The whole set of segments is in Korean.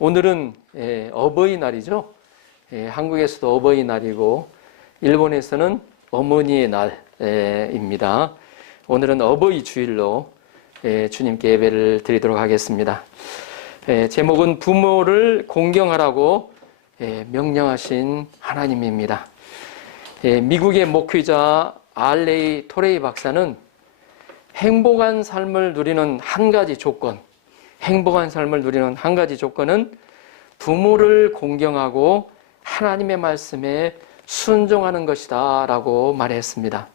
오늘은 어버이날이죠. 한국에서도 어버이날이고 일본에서는 어머니의 날입니다. 오늘은 어버이 주일로 주님께 예배를 드리도록 하겠습니다. 제목은 부모를 공경하라고 명령하신 하나님입니다. 미국의 목회자 알레이 토레이 박사는 행복한 삶을 누리는 한 가지 조건은 부모를 공경하고 하나님의 말씀에 순종하는 것이다 라고 말했습니다.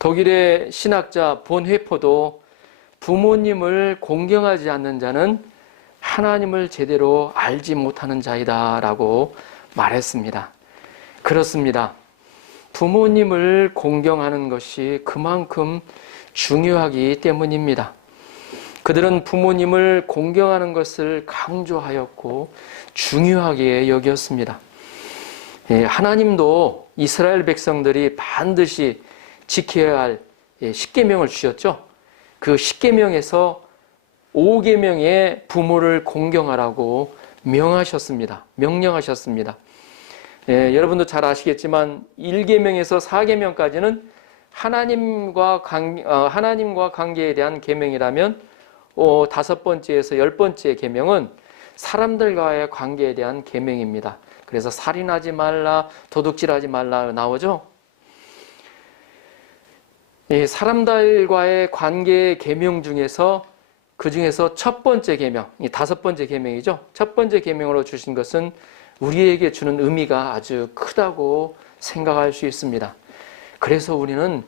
독일의 신학자 본 회포도 부모님을 공경하지 않는 자는 하나님을 제대로 알지 못하는 자이다 라고 말했습니다. 그렇습니다. 부모님을 공경하는 것이 그만큼 중요하기 때문입니다. 그들은 부모님을 공경하는 것을 강조하였고 중요하게 여겼습니다. 하나님도 이스라엘 백성들이 반드시 지켜야 할 십계명을 주셨죠. 그 십계명에서 5계명의 부모를 공경하라고 명령하셨습니다. 여러분도 잘 아시겠지만 1계명에서 4계명까지는 하나님과 관계에 대한 계명이라면 5번째에서 10번째 계명은 사람들과의 관계에 대한 계명입니다. 그래서 살인하지 말라, 도둑질하지 말라 나오죠. 사람들과의 관계의 계명 중에서 그 중에서 첫 번째 계명, 5번째 계명이죠. 첫 번째 계명으로 주신 것은 우리에게 주는 의미가 아주 크다고 생각할 수 있습니다. 그래서 우리는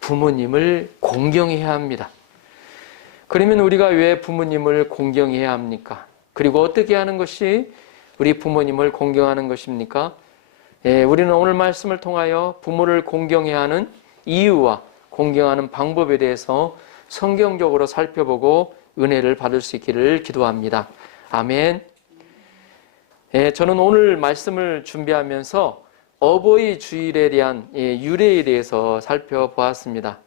부모님을 공경해야 합니다. 그러면 우리가 왜 부모님을 공경해야 합니까? 그리고 어떻게 하는 것이 우리 부모님을 공경하는 것입니까? 우리는 오늘 말씀을 통하여 부모를 공경해야 하는 이유와 공경하는 방법에 대해서 성경적으로 살펴보고 은혜를 받을 수 있기를 기도합니다. 아멘. 저는 오늘 말씀을 준비하면서 어버이 주일에 대한 유래에 대해서 살펴보았습니다.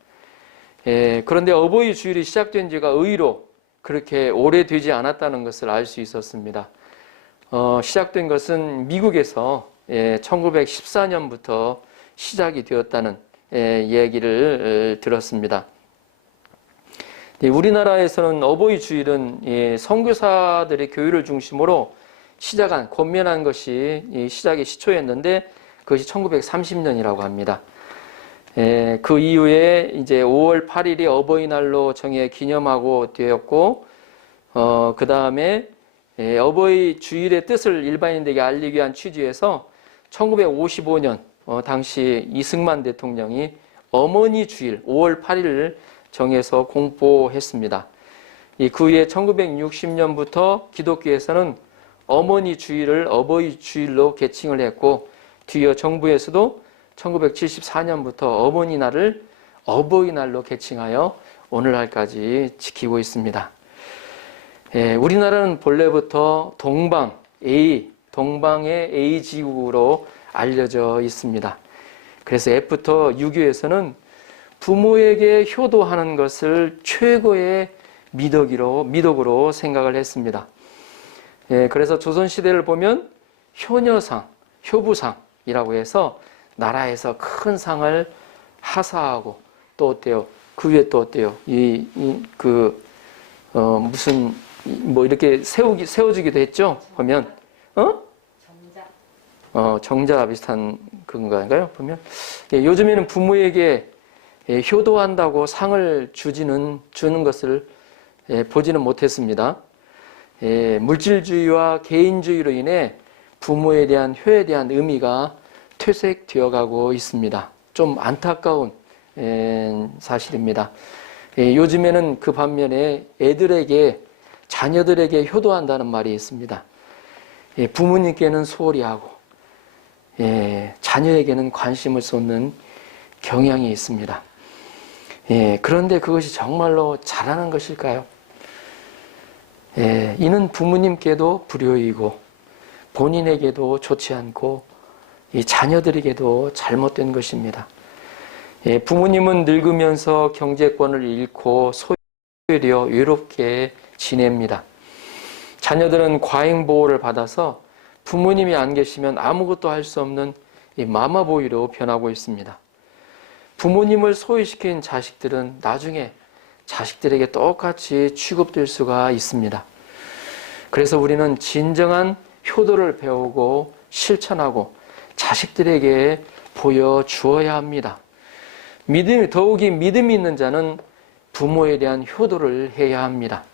그런데 어버이 주일이 시작된 지가 의외로 그렇게 오래되지 않았다는 것을 알 수 있었습니다. 시작된 것은 미국에서 1914년부터 시작이 되었다는 얘기를 들었습니다. 우리나라에서는 어버이 주일은 선교사들의 교회를 중심으로 권면한 것이 시작의 시초였는데 그것이 1930년이라고 합니다. 그 이후에 이제 5월 8일이 어버이날로 정해 기념하고 되었고, 그 다음에 어버이 주일의 뜻을 일반인들에게 알리기 위한 취지에서 1955년 당시 이승만 대통령이 어머니 주일 5월 8일을 정해서 공포했습니다. 그 후에 1960년부터 기독교에서는 어머니 주일을 어버이 주일로 개칭을 했고, 뒤이어 정부에서도 1974년부터 어머니날을 어버이날로 개칭하여 오늘날까지 지키고 있습니다. 우리나라는 본래부터 동방의 A지국으로 알려져 있습니다. 그래서 F부터 유교에서는 부모에게 효도하는 것을 최고의 미덕으로 생각을 했습니다. 그래서 조선시대를 보면 효녀상, 효부상이라고 해서 나라에서 큰 상을 하사하고 또 어때요? 그 위에 또 어때요? 이렇게 세워주기도 했죠? 보면, 정자 비슷한 그건가요? 보면. 요즘에는 부모에게 효도한다고 상을 주는 것을 보지는 못했습니다. 물질주의와 개인주의로 인해 부모에 대한 효에 대한 의미가 퇴색되어 가고 있습니다. 좀 안타까운 사실입니다. 요즘에는 그 반면에 자녀들에게 효도한다는 말이 있습니다. 부모님께는 소홀히 하고 자녀에게는 관심을 쏟는 경향이 있습니다. 그런데 그것이 정말로 잘하는 것일까요? 이는 부모님께도 불효이고 본인에게도 좋지 않고 이 자녀들에게도 잘못된 것입니다. 부모님은 늙으면서 경제권을 잃고 소외되어 외롭게 지냅니다. 자녀들은 과잉 보호를 받아서 부모님이 안 계시면 아무것도 할 수 없는 이 마마보이로 변하고 있습니다. 부모님을 소외시킨 자식들은 나중에 자식들에게 똑같이 취급될 수가 있습니다. 그래서 우리는 진정한 효도를 배우고 실천하고 자식들에게 보여주어야 합니다. 더욱이 믿음이 있는 자는 부모에 대한 효도를 해야 합니다.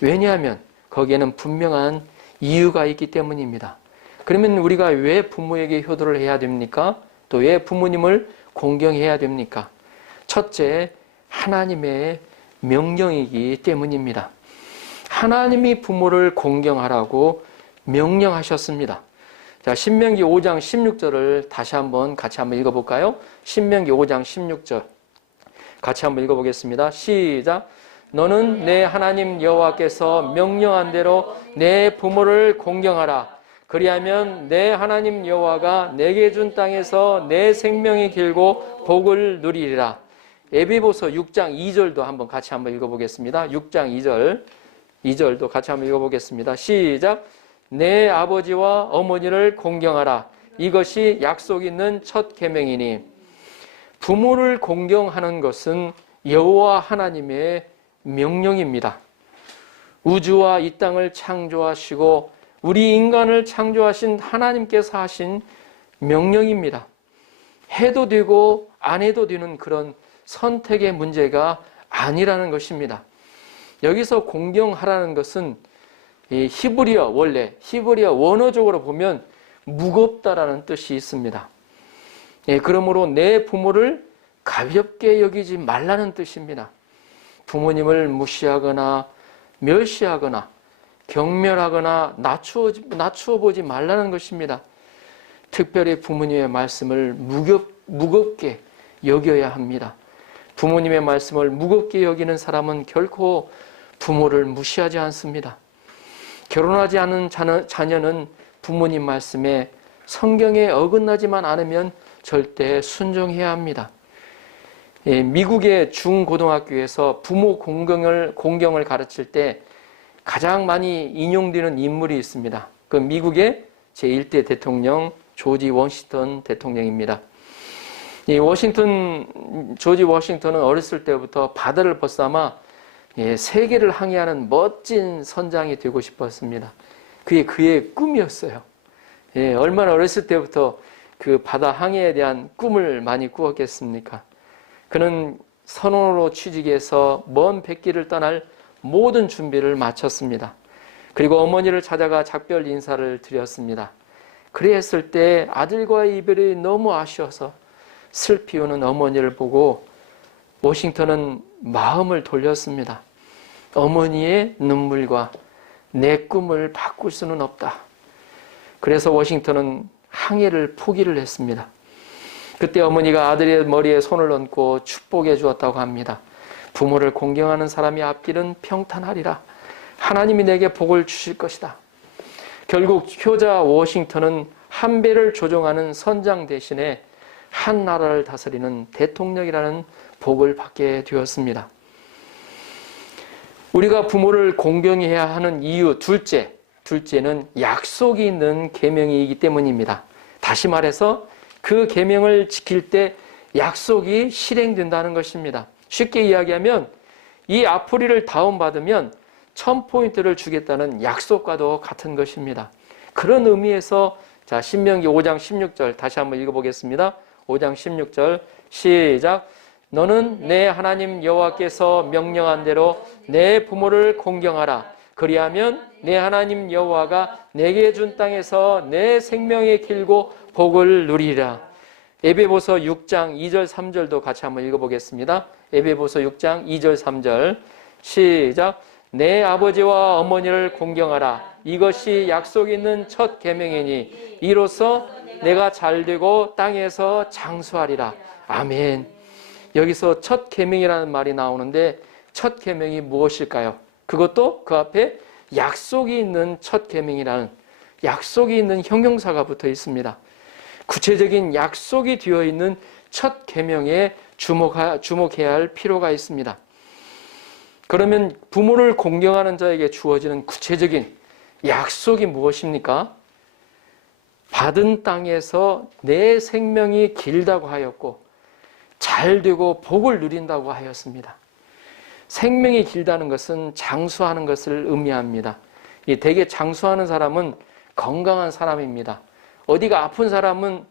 왜냐하면 거기에는 분명한 이유가 있기 때문입니다. 그러면 우리가 왜 부모에게 효도를 해야 됩니까? 또 왜 부모님을 공경해야 됩니까? 첫째, 하나님의 명령이기 때문입니다. 하나님이 부모를 공경하라고 명령하셨습니다. 자, 신명기 5장 16절을 다시 같이 한번 읽어볼까요? 신명기 5장 16절 같이 한번 읽어보겠습니다. 시작. 너는 내 하나님 여호와께서 명령한 대로 내 부모를 공경하라. 그리하면 내 하나님 여호와가 내게 준 땅에서 내 생명이 길고 복을 누리리라. 에베소서 6장 2절도 한번 같이 한번 읽어보겠습니다. 6장 2절도 같이 한번 읽어보겠습니다. 시작. 내 아버지와 어머니를 공경하라. 이것이 약속 있는 첫 계명이니. 부모를 공경하는 것은 여호와 하나님의 명령입니다. 우주와 이 땅을 창조하시고 우리 인간을 창조하신 하나님께서 하신 명령입니다. 해도 되고 안 해도 되는 그런 선택의 문제가 아니라는 것입니다. 여기서 공경하라는 것은 이 히브리어 원어적으로 보면 무겁다라는 뜻이 있습니다. 그러므로 내 부모를 가볍게 여기지 말라는 뜻입니다. 부모님을 무시하거나 멸시하거나 경멸하거나 낮추어 보지 말라는 것입니다. 특별히 부모님의 말씀을 무겁게 여겨야 합니다. 부모님의 말씀을 무겁게 여기는 사람은 결코 부모를 무시하지 않습니다. 결혼하지 않은 자녀는 부모님 말씀에 성경에 어긋나지만 않으면 절대 순종해야 합니다. 미국의 중고등학교에서 부모 공경을 가르칠 때 가장 많이 인용되는 인물이 있습니다. 그 미국의 제1대 대통령 조지 워싱턴 대통령입니다. 조지 워싱턴은 어렸을 때부터 바다를 벗삼아 세계를 항해하는 멋진 선장이 되고 싶었습니다. 그게 그의 꿈이었어요. 얼마나 어렸을 때부터 그 바다 항해에 대한 꿈을 많이 꾸었겠습니까? 그는 선원으로 취직해서 먼 백길을 떠날 모든 준비를 마쳤습니다. 그리고 어머니를 찾아가 작별 인사를 드렸습니다. 그랬을 때 아들과의 이별이 너무 아쉬워서 슬피 우는 어머니를 보고 워싱턴은 마음을 돌렸습니다. 어머니의 눈물과 내 꿈을 바꿀 수는 없다. 그래서 워싱턴은 항해를 포기를 했습니다. 그때 어머니가 아들의 머리에 손을 얹고 축복해 주었다고 합니다. 부모를 공경하는 사람의 앞길은 평탄하리라. 하나님이 내게 복을 주실 것이다. 결국 효자 워싱턴은 한 배를 조종하는 선장 대신에 한 나라를 다스리는 대통령이라는 복을 받게 되었습니다. 우리가 부모를 공경해야 하는 이유 둘째는 약속이 있는 계명이기 때문입니다. 다시 말해서 그 계명을 지킬 때 약속이 실행된다는 것입니다. 쉽게 이야기하면 이 아프리를 다운받으면 1000포인트를 주겠다는 약속과도 같은 것입니다. 그런 의미에서 자, 신명기 5장 16절 다시 한번 읽어보겠습니다. 5장 16절 시작. 너는 내 하나님 여호와께서 명령한 대로 내 부모를 공경하라. 그리하면 내 하나님 여호와가 내게 준 땅에서 내 생명이 길고 복을 누리리라. 에베소서 6장 2절 3절도 같이 한번 읽어보겠습니다. 에베소서 6장 2절 3절 시작. 내 아버지와 어머니를 공경하라. 이것이 약속 있는 첫 계명이니 이로써 내가 잘되고 땅에서 장수하리라. 아멘. 여기서 첫 계명이라는 말이 나오는데 첫 계명이 무엇일까요? 그것도 그 앞에 약속이 있는 첫 계명이라는 약속이 있는 형용사가 붙어 있습니다. 구체적인 약속이 되어 있는 첫 계명에 주목해야 할 필요가 있습니다. 그러면 부모를 공경하는 자에게 주어지는 구체적인 약속이 무엇입니까? 받은 땅에서 내 생명이 길다고 하였고 잘되고 복을 누린다고 하였습니다. 생명이 길다는 것은 장수하는 것을 의미합니다. 대개 장수하는 사람은 건강한 사람입니다. 어디가 아픈 사람은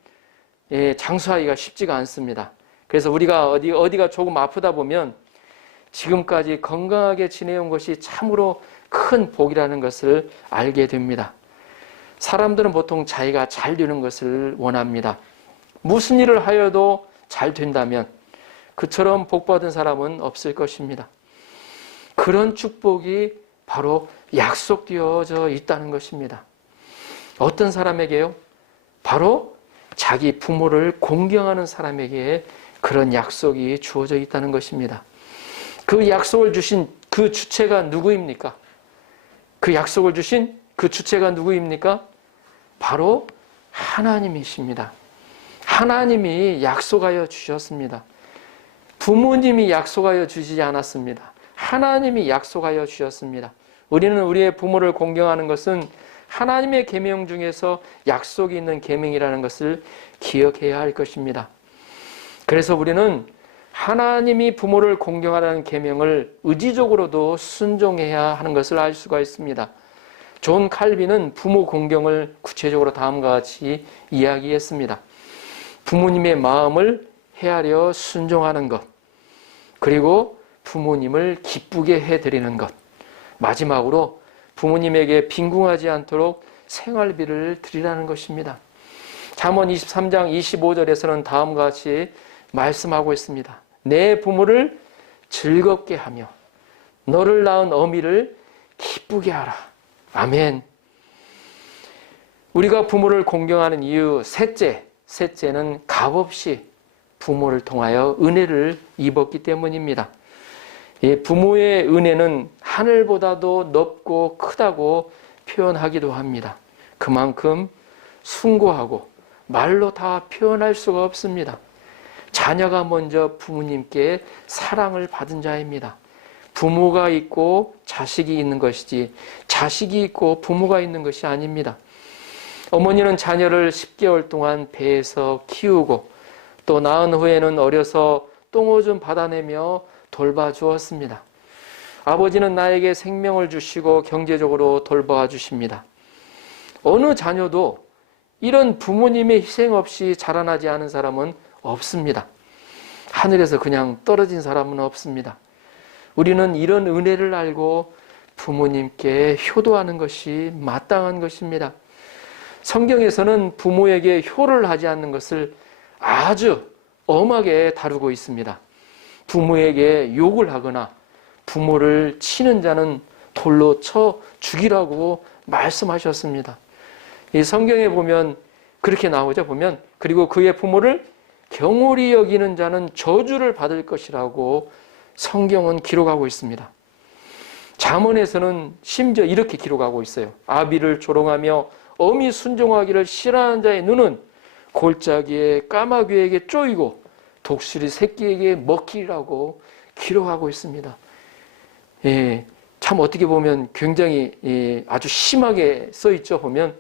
장수하기가 쉽지가 않습니다. 그래서 우리가 어디가 조금 아프다 보면 지금까지 건강하게 지내온 것이 참으로 큰 복이라는 것을 알게 됩니다. 사람들은 보통 자기가 잘 되는 것을 원합니다. 무슨 일을 하여도 잘 된다면 그처럼 복받은 사람은 없을 것입니다. 그런 축복이 바로 약속되어져 있다는 것입니다. 어떤 사람에게요? 바로 자기 부모를 공경하는 사람에게 그런 약속이 주어져 있다는 것입니다. 그 약속을 주신 그 주체가 누구입니까? 그 약속을 주신 그 주체가 누구입니까? 바로 하나님이십니다. 하나님이 약속하여 주셨습니다. 부모님이 약속하여 주시지 않았습니다. 하나님이 약속하여 주셨습니다. 우리는 우리의 부모를 공경하는 것은 하나님의 계명 중에서 약속이 있는 계명이라는 것을 기억해야 할 것입니다. 그래서 우리는 하나님이 부모를 공경하라는 계명을 의지적으로도 순종해야 하는 것을 알 수가 있습니다. 존 칼빈은 부모 공경을 구체적으로 다음과 같이 이야기했습니다. 부모님의 마음을 헤아려 순종하는 것, 그리고 부모님을 기쁘게 해드리는 것, 마지막으로 부모님에게 빈궁하지 않도록 생활비를 드리라는 것입니다. 잠언 23장 25절에서는 다음과 같이 말씀하고 있습니다. 내 부모를 즐겁게 하며 너를 낳은 어미를 기쁘게 하라. 아멘. 우리가 부모를 공경하는 이유 셋째는 값없이 부모를 통하여 은혜를 입었기 때문입니다. 부모의 은혜는 하늘보다도 넓고 크다고 표현하기도 합니다. 그만큼 숭고하고 말로 다 표현할 수가 없습니다. 자녀가 먼저 부모님께 사랑을 받은 자입니다. 부모가 있고 자식이 있는 것이지 자식이 있고 부모가 있는 것이 아닙니다. 어머니는 자녀를 10개월 동안 배에서 키우고 또 낳은 후에는 어려서 똥오줌 받아내며 돌봐주었습니다. 아버지는 나에게 생명을 주시고 경제적으로 돌봐 주십니다. 어느 자녀도 이런 부모님의 희생 없이 자라나지 않은 사람은 없습니다. 하늘에서 그냥 떨어진 사람은 없습니다. 우리는 이런 은혜를 알고 부모님께 효도하는 것이 마땅한 것입니다. 성경에서는 부모에게 효를 하지 않는 것을 아주 엄하게 다루고 있습니다. 부모에게 욕을 하거나 부모를 치는 자는 돌로 쳐 죽이라고 말씀하셨습니다. 이 성경에 보면 그렇게 나오죠. 보면 그리고 그의 부모를 경홀히 여기는 자는 저주를 받을 것이라고 성경은 기록하고 있습니다. 잠언에서는 심지어 이렇게 기록하고 있어요. 아비를 조롱하며 어미 순종하기를 싫어하는 자의 눈은 골짜기에 까마귀에게 쪼이고 독수리 새끼에게 먹히리라고 기록하고 있습니다. 참 어떻게 보면 굉장히 아주 심하게 써있죠. 보면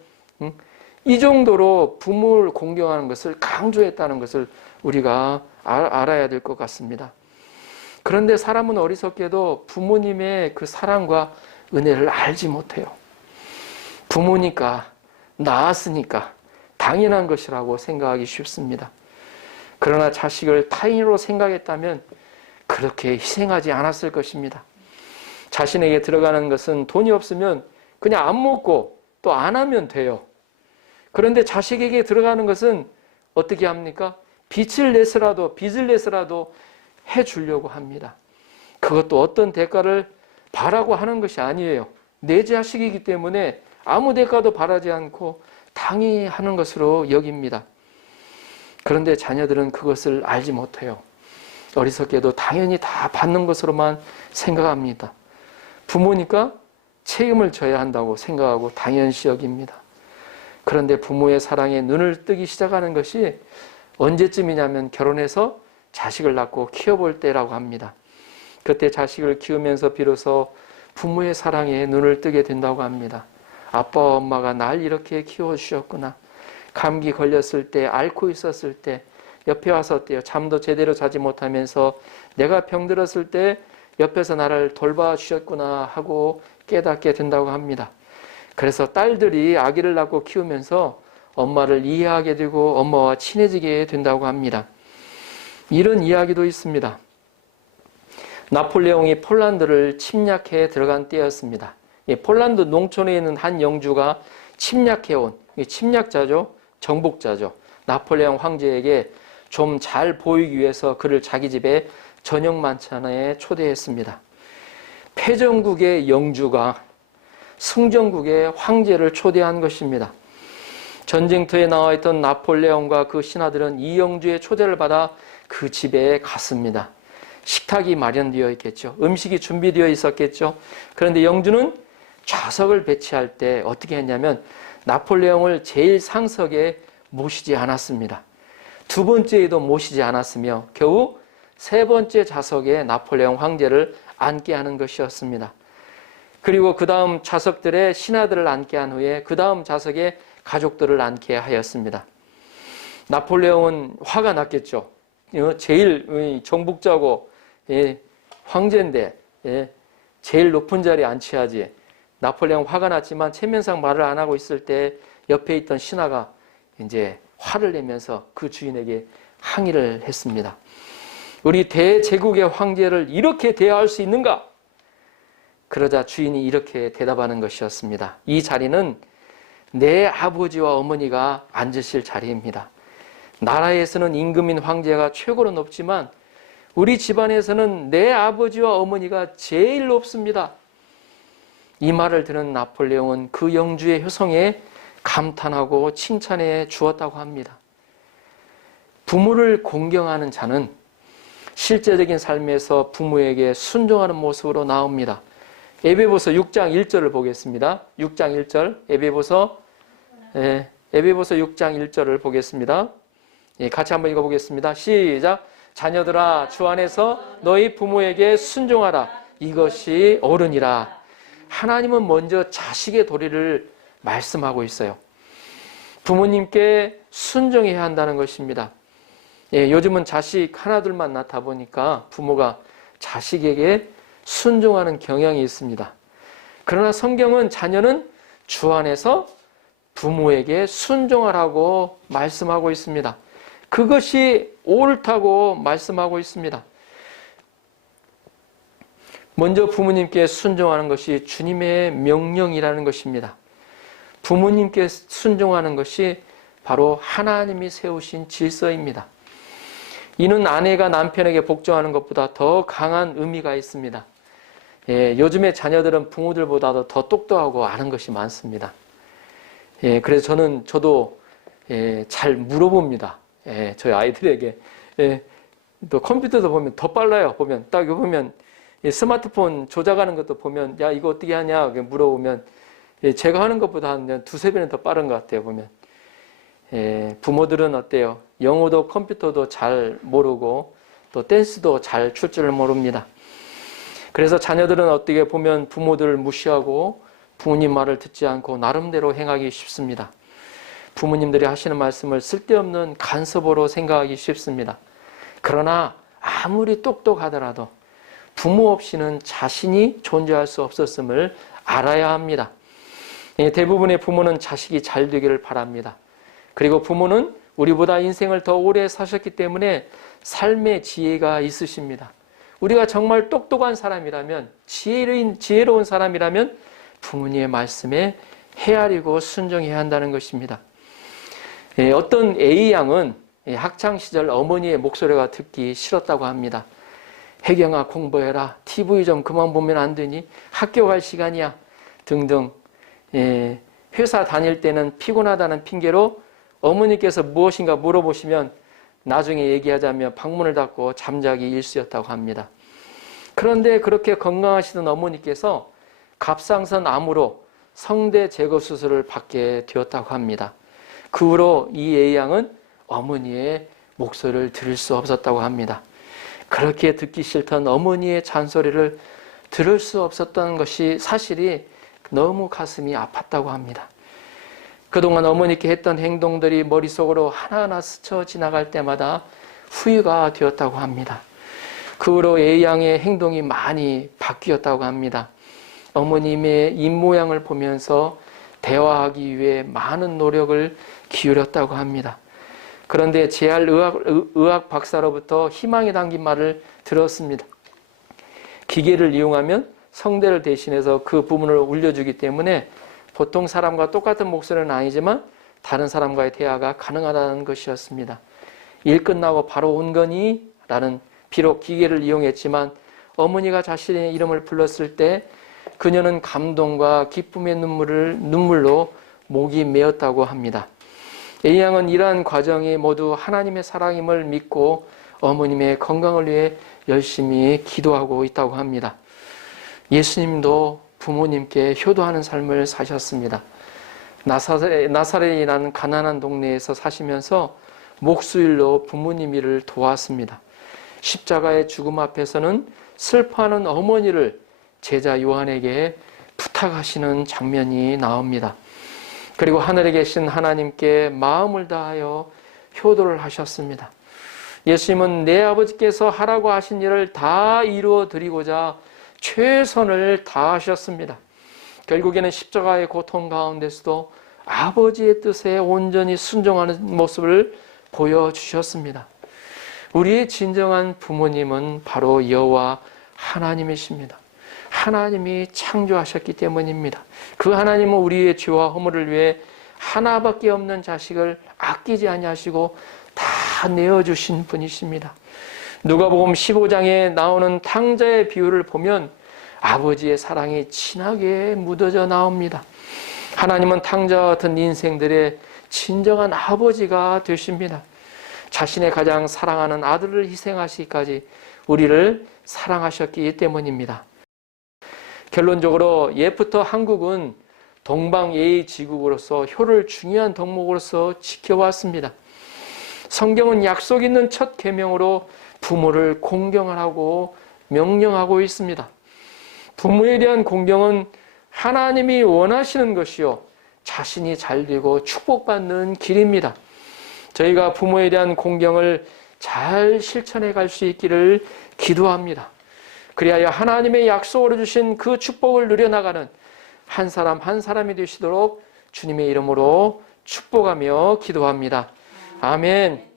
이 정도로 부모를 공경하는 것을 강조했다는 것을 우리가 알아야 될 것 같습니다. 그런데 사람은 어리석게도 부모님의 그 사랑과 은혜를 알지 못해요. 부모니까 낳았으니까 당연한 것이라고 생각하기 쉽습니다. 그러나 자식을 타인으로 생각했다면 그렇게 희생하지 않았을 것입니다. 자신에게 들어가는 것은 돈이 없으면 그냥 안 먹고 또 안 하면 돼요. 그런데 자식에게 들어가는 것은 어떻게 합니까? 빚을 내서라도 해주려고 합니다. 그것도 어떤 대가를 바라고 하는 것이 아니에요. 내 자식이기 때문에 아무 대가도 바라지 않고 당연히 하는 것으로 여깁니다. 그런데 자녀들은 그것을 알지 못해요. 어리석게도 당연히 다 받는 것으로만 생각합니다. 부모니까 책임을 져야 한다고 생각하고 당연시 여깁니다. 그런데 부모의 사랑에 눈을 뜨기 시작하는 것이 언제쯤이냐면 결혼해서 자식을 낳고 키워볼 때라고 합니다. 그때 자식을 키우면서 비로소 부모의 사랑에 눈을 뜨게 된다고 합니다. 아빠와 엄마가 날 이렇게 키워주셨구나. 감기 걸렸을 때, 앓고 있었을 때 옆에 와서 어때요? 잠도 제대로 자지 못하면서 내가 병들었을 때 옆에서 나를 돌봐주셨구나 하고 깨닫게 된다고 합니다. 그래서 딸들이 아기를 낳고 키우면서 엄마를 이해하게 되고 엄마와 친해지게 된다고 합니다. 이런 이야기도 있습니다. 나폴레옹이 폴란드를 침략해 들어간 때였습니다. 폴란드 농촌에 있는 한 영주가 침략해온 침략자죠. 정복자죠. 나폴레옹 황제에게 좀 잘 보이기 위해서 그를 자기 집에 저녁 만찬에 초대했습니다. 패전국의 영주가 승전국의 황제를 초대한 것입니다. 전쟁터에 나와 있던 나폴레옹과 그 신하들은 이 영주의 초대를 받아 그 집에 갔습니다. 식탁이 마련되어 있겠죠. 음식이 준비되어 있었겠죠. 그런데 영주는 좌석을 배치할 때 어떻게 했냐면 나폴레옹을 제일 상석에 모시지 않았습니다. 두 번째에도 모시지 않았으며 겨우 세 번째 좌석에 나폴레옹 황제를 앉게 하는 것이었습니다. 그리고 그 다음 좌석들의 신하들을 앉게 한 후에 그 다음 좌석에 가족들을 앉게 하였습니다. 나폴레옹은 화가 났겠죠. 제일 정복자고 황제인데 제일 높은 자리에 앉혀야지. 나폴레옹 화가 났지만 체면상 말을 안 하고 있을 때 옆에 있던 신하가 이제 화를 내면서 그 주인에게 항의를 했습니다. 우리 대제국의 황제를 이렇게 대하할 수 있는가? 그러자 주인이 이렇게 대답하는 것이었습니다. 이 자리는 내 아버지와 어머니가 앉으실 자리입니다. 나라에서는 임금인 황제가 최고로 높지만 우리 집안에서는 내 아버지와 어머니가 제일 높습니다. 이 말을 들은 나폴레옹은 그 영주의 효성에 감탄하고 칭찬해 주었다고 합니다. 부모를 공경하는 자는 실제적인 삶에서 부모에게 순종하는 모습으로 나옵니다. 에베소서 6장 1절을 보겠습니다. 6장 1절 에베소서 6장 1절을 보겠습니다. 같이 한번 읽어보겠습니다. 시작. 자녀들아 주 안에서 너희 부모에게 순종하라. 이것이 옳으니라. 하나님은 먼저 자식의 도리를 말씀하고 있어요. 부모님께 순종해야 한다는 것입니다. 요즘은 자식 하나둘만 낳다 보니까 부모가 자식에게 순종하는 경향이 있습니다. 그러나 성경은 자녀는 주 안에서 부모에게 순종하라고 말씀하고 있습니다. 그것이 옳다고 말씀하고 있습니다. 먼저 부모님께 순종하는 것이 주님의 명령이라는 것입니다. 부모님께 순종하는 것이 바로 하나님이 세우신 질서입니다. 이는 아내가 남편에게 복종하는 것보다 더 강한 의미가 있습니다. 요즘의 자녀들은 부모들보다도 더 똑똑하고 아는 것이 많습니다. 그래서 저도 잘 물어봅니다. 저희 아이들에게. 또 컴퓨터도 보면 더 빨라요. 딱 보면 스마트폰 조작하는 것도 보면 야 이거 어떻게 하냐 물어보면 제가 하는 것보다 한 두세 배는 더 빠른 것 같아요. 보면 부모들은 어때요? 영어도 컴퓨터도 잘 모르고 또 댄스도 잘 출 줄을 모릅니다. 그래서 자녀들은 어떻게 보면 부모들을 무시하고 부모님 말을 듣지 않고 나름대로 행하기 쉽습니다. 부모님들이 하시는 말씀을 쓸데없는 간섭으로 생각하기 쉽습니다. 그러나 아무리 똑똑하더라도 부모 없이는 자신이 존재할 수 없었음을 알아야 합니다. 대부분의 부모는 자식이 잘 되기를 바랍니다. 그리고 부모는 우리보다 인생을 더 오래 사셨기 때문에 삶의 지혜가 있으십니다. 우리가 정말 똑똑한 사람이라면 지혜로운 사람이라면 부모님의 말씀에 헤아리고 순종해야 한다는 것입니다. 어떤 A양은 학창시절 어머니의 목소리가 듣기 싫었다고 합니다. 혜경아 공부해라. TV 좀 그만 보면 안 되니? 학교 갈 시간이야. 등등. 회사 다닐 때는 피곤하다는 핑계로 어머니께서 무엇인가 물어보시면 나중에 얘기하자면 방문을 닫고 잠자기 일쑤였다고 합니다. 그런데 그렇게 건강하시던 어머니께서 갑상선 암으로 성대 제거 수술을 받게 되었다고 합니다. 그 후로 이 A양은 어머니의 목소리를 들을 수 없었다고 합니다. 그렇게 듣기 싫던 어머니의 잔소리를 들을 수 없었던 것이 사실이 너무 가슴이 아팠다고 합니다. 그동안 어머니께 했던 행동들이 머릿속으로 하나하나 스쳐 지나갈 때마다 후회가 되었다고 합니다. 그 후로 A 양의 행동이 많이 바뀌었다고 합니다. 어머님의 입모양을 보면서 대화하기 위해 많은 노력을 기울였다고 합니다. 그런데 재활의학 박사로부터 희망이 담긴 말을 들었습니다. 기계를 이용하면 성대를 대신해서 그 부분을 울려주기 때문에 보통 사람과 똑같은 목소리는 아니지만 다른 사람과의 대화가 가능하다는 것이었습니다. 일 끝나고 바로 온 거니? 라는, 비록 기계를 이용했지만 어머니가 자신의 이름을 불렀을 때 그녀는 감동과 기쁨의 눈물로 목이 메었다고 합니다. A양은 이러한 과정이 모두 하나님의 사랑임을 믿고 어머님의 건강을 위해 열심히 기도하고 있다고 합니다. 예수님도 부모님께 효도하는 삶을 사셨습니다. 나사렛이라는 가난한 동네에서 사시면서 목수일로 부모님 일을 도왔습니다. 십자가의 죽음 앞에서는 슬퍼하는 어머니를 제자 요한에게 부탁하시는 장면이 나옵니다. 그리고 하늘에 계신 하나님께 마음을 다하여 효도를 하셨습니다. 예수님은 내 아버지께서 하라고 하신 일을 다 이루어 드리고자 최선을 다하셨습니다. 결국에는 십자가의 고통 가운데서도 아버지의 뜻에 온전히 순종하는 모습을 보여주셨습니다. 우리의 진정한 부모님은 바로 여호와 하나님이십니다. 하나님이 창조하셨기 때문입니다. 그 하나님은 우리의 죄와 허물을 위해 하나밖에 없는 자식을 아끼지 아니하시고 다 내어주신 분이십니다. 누가복음 15장에 나오는 탕자의 비유를 보면 아버지의 사랑이 진하게 묻어져 나옵니다. 하나님은 탕자와 같은 인생들의 진정한 아버지가 되십니다. 자신의 가장 사랑하는 아들을 희생하시기까지 우리를 사랑하셨기 때문입니다. 결론적으로 옛부터 한국은 동방예의지국으로서 효를 중요한 덕목으로서 지켜왔습니다. 성경은 약속 있는 첫 계명으로 부모를 공경하라고 명령하고 있습니다. 부모에 대한 공경은 하나님이 원하시는 것이요 자신이 잘되고 축복받는 길입니다. 저희가 부모에 대한 공경을 잘 실천해 갈 수 있기를 기도합니다. 그리하여 하나님의 약속으로 주신 그 축복을 누려나가는 한 사람 한 사람이 되시도록 주님의 이름으로 축복하며 기도합니다. 아멘.